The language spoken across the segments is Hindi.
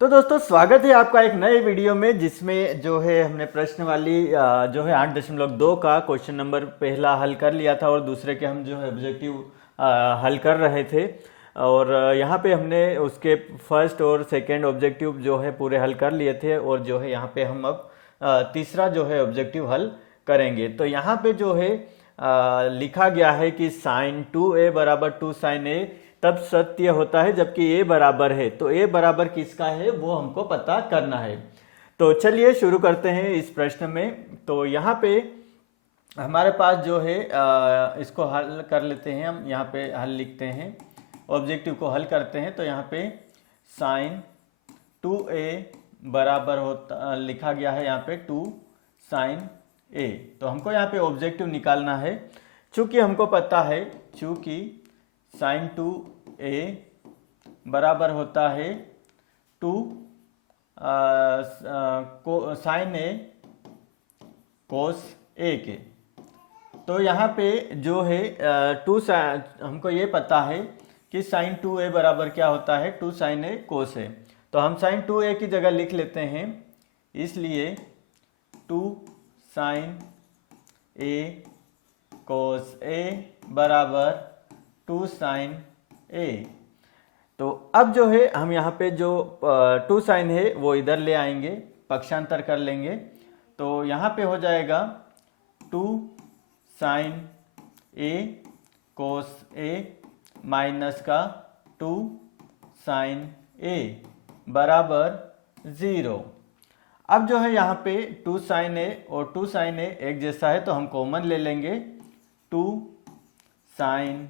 तो दोस्तों स्वागत है आपका एक नए वीडियो में जिसमें जो है हमने प्रश्न वाली जो है 8.2 का क्वेश्चन नंबर पहला हल कर लिया था और दूसरे के हम जो है ऑब्जेक्टिव हल कर रहे थे। और यहाँ पे हमने उसके फर्स्ट और सेकंड ऑब्जेक्टिव जो है पूरे हल कर लिए थे और जो है यहाँ पे हम अब तीसरा जो है ऑब्जेक्टिव हल करेंगे। तो यहाँ पे जो है लिखा गया है कि साइन 2a बराबर 2 साइन ए तब सत्य होता है जबकि ए बराबर है। तो ए बराबर किसका है वो हमको पता करना है। तो चलिए शुरू करते हैं इस प्रश्न में। तो यहाँ पे हमारे पास जो है इसको हल कर लेते हैं। हम यहाँ पे हल लिखते हैं, ऑब्जेक्टिव को हल करते हैं। तो यहाँ पे साइन 2a बराबर होता लिखा गया है यहाँ पे 2 साइन ए। तो हमको यहाँ पे ऑब्जेक्टिव निकालना है। चूंकि हमको पता है चूंकि साइन 2a बराबर होता है 2 साइन ए कोस ए के। तो यहाँ पे जो है हमको ये पता है कि साइन 2a बराबर क्या होता है 2 साइन ए कोस ए। तो हम साइन 2a की जगह लिख लेते हैं, इसलिए 2 साइन ए कोस ए बराबर 2 साइन ए। तो अब जो है हम यहाँ पे जो 2 साइन है वो इधर ले आएंगे, पक्षांतर कर लेंगे। तो यहाँ पे हो जाएगा 2 साइन ए कोस ए माइनस का 2 साइन ए बराबर 0। अब जो है यहाँ पे 2 साइन ए और 2 साइन ए एक जैसा है तो हम कॉमन ले लेंगे। 2 साइन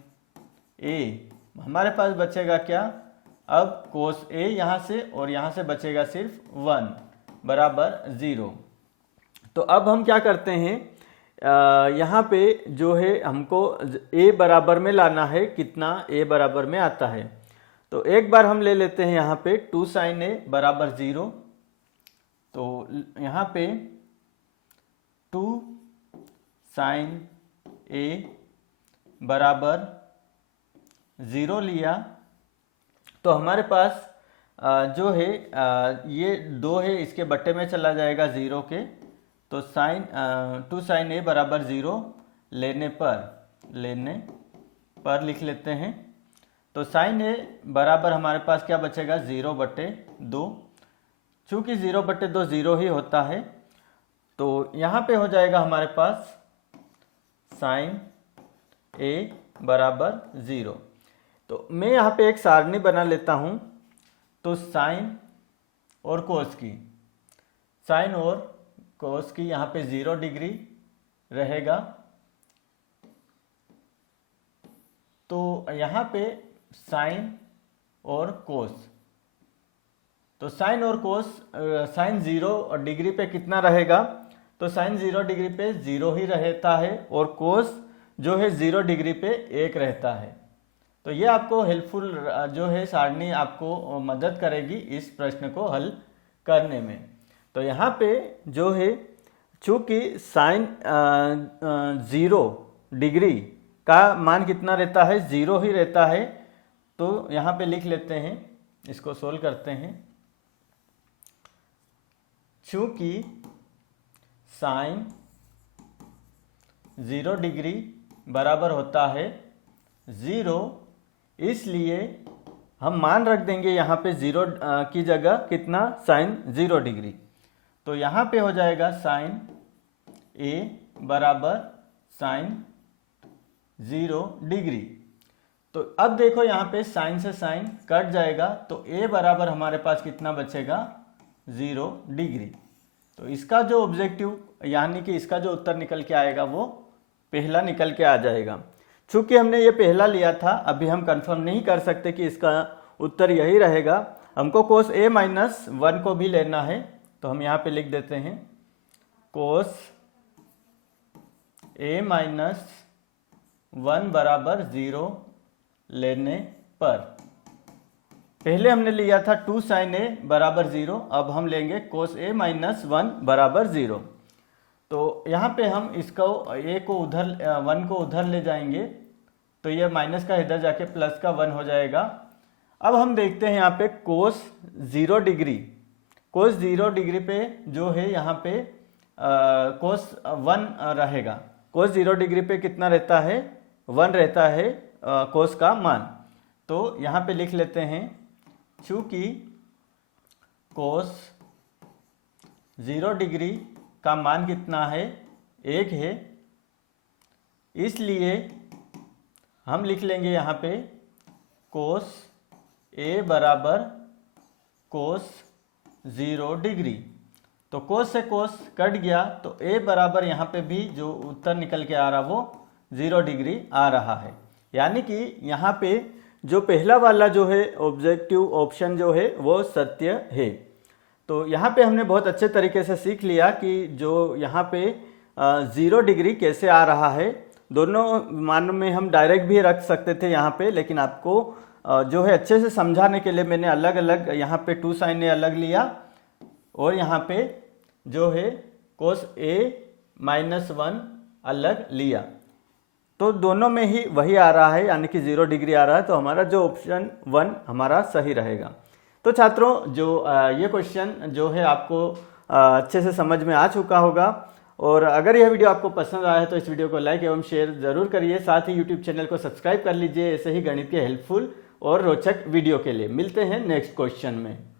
ए हमारे पास बचेगा क्या, अब कोस ए यहाँ से और यहाँ से बचेगा सिर्फ 1 बराबर 0। तो अब हम क्या करते हैं, यहाँ पे जो है हमको ए बराबर में लाना है। कितना ए बराबर में आता है तो एक बार हम ले लेते हैं यहाँ पे 2 साइन ए बराबर 0। तो यहाँ पे 2 साइन ए बराबर 0 लिया। तो हमारे पास जो है ये 2 है, इसके बट्टे में चला जाएगा 0 के। तो साइन 2 साइन ए बराबर 0 लेने पर लिख लेते हैं। तो साइन ए बराबर हमारे पास क्या बचेगा 0/2। चूँकि 0/2 0 ही होता है तो यहाँ पे हो जाएगा हमारे पास साइन ए बराबर 0। तो मैं यहाँ पे एक सारणी बना लेता हूँ। तो साइन और कोस की यहाँ पे 0 डिग्री रहेगा। तो यहाँ पे साइन और कोस, तो साइन और कोस साइन 0 डिग्री पे कितना रहेगा, तो साइन 0 डिग्री पे 0 ही रहता है और कोस जो है 0 डिग्री पे 1 रहता है। तो ये आपको हेल्पफुल जो है सारणी आपको मदद करेगी इस प्रश्न को हल करने में। तो यहाँ पे जो है चूँकि साइन 0 डिग्री का मान कितना रहता है 0 ही रहता है। तो यहाँ पे लिख लेते हैं, इसको सोल्व करते हैं। चूँकि साइन 0 डिग्री बराबर होता है 0, इसलिए हम मान रख देंगे यहाँ पे 0 की जगह कितना साइन 0 डिग्री। तो यहाँ पे हो जाएगा साइन ए बराबर साइन 0 डिग्री। तो अब देखो यहाँ पे साइन से साइन कट जाएगा तो ए बराबर हमारे पास कितना बचेगा 0 डिग्री। तो इसका जो ऑब्जेक्टिव यानी कि इसका जो उत्तर निकल के आएगा वो पहला निकल के आ जाएगा। चूंकि हमने ये पहला लिया था, अभी हम कंफर्म नहीं कर सकते कि इसका उत्तर यही रहेगा। हमको कोस ए माइनस 1 को भी लेना है। तो हम यहाँ पे लिख देते हैं कोस ए माइनस 1 बराबर 0 लेने पर। पहले हमने लिया था 2 साइन ए बराबर 0, अब हम लेंगे कोस ए माइनस 1 बराबर 0। तो यहाँ पे हम इसको ए को उधर 1 को उधर ले जाएंगे तो ये माइनस का इधर जाके प्लस का 1 हो जाएगा। अब हम देखते हैं यहाँ पे कोस 0 डिग्री। कोस 0 डिग्री पे जो है यहाँ पे कोस 1 रहेगा। कोस 0 डिग्री पे कितना रहता है, 1 रहता है कोस का मान। तो यहाँ पे लिख लेते हैं, चूंकि कोस 0 डिग्री का मान कितना है, 1 है, इसलिए हम लिख लेंगे यहाँ पे कोस ए बराबर कोस 0 डिग्री। तो कोस से कोस कट गया, तो ए बराबर यहाँ पे भी जो उत्तर निकल के आ रहा वो 0 डिग्री आ रहा है। यानी कि यहाँ पे जो पहला वाला जो है ऑब्जेक्टिव ऑप्शन जो है वो सत्य है। तो यहाँ पे हमने बहुत अच्छे तरीके से सीख लिया कि जो यहाँ पे 0 डिग्री कैसे आ रहा है। दोनों मान में हम डायरेक्ट भी रख सकते थे यहाँ पे, लेकिन आपको जो है अच्छे से समझाने के लिए मैंने अलग अलग यहाँ पे 2 साइन ए अलग लिया और यहाँ पे जो है कोस ए -1 अलग लिया। तो दोनों में ही वही आ रहा है, यानी कि 0 डिग्री आ रहा है। तो हमारा जो ऑप्शन 1 हमारा सही रहेगा। तो छात्रों, जो ये क्वेश्चन जो है आपको अच्छे से समझ में आ चुका होगा। और अगर यह वीडियो आपको पसंद आया है तो इस वीडियो को लाइक एवं शेयर जरूर करिए। साथ ही यूट्यूब चैनल को सब्सक्राइब कर लीजिए ऐसे ही गणित के हेल्पफुल और रोचक वीडियो के लिए। मिलते हैं नेक्स्ट क्वेश्चन में।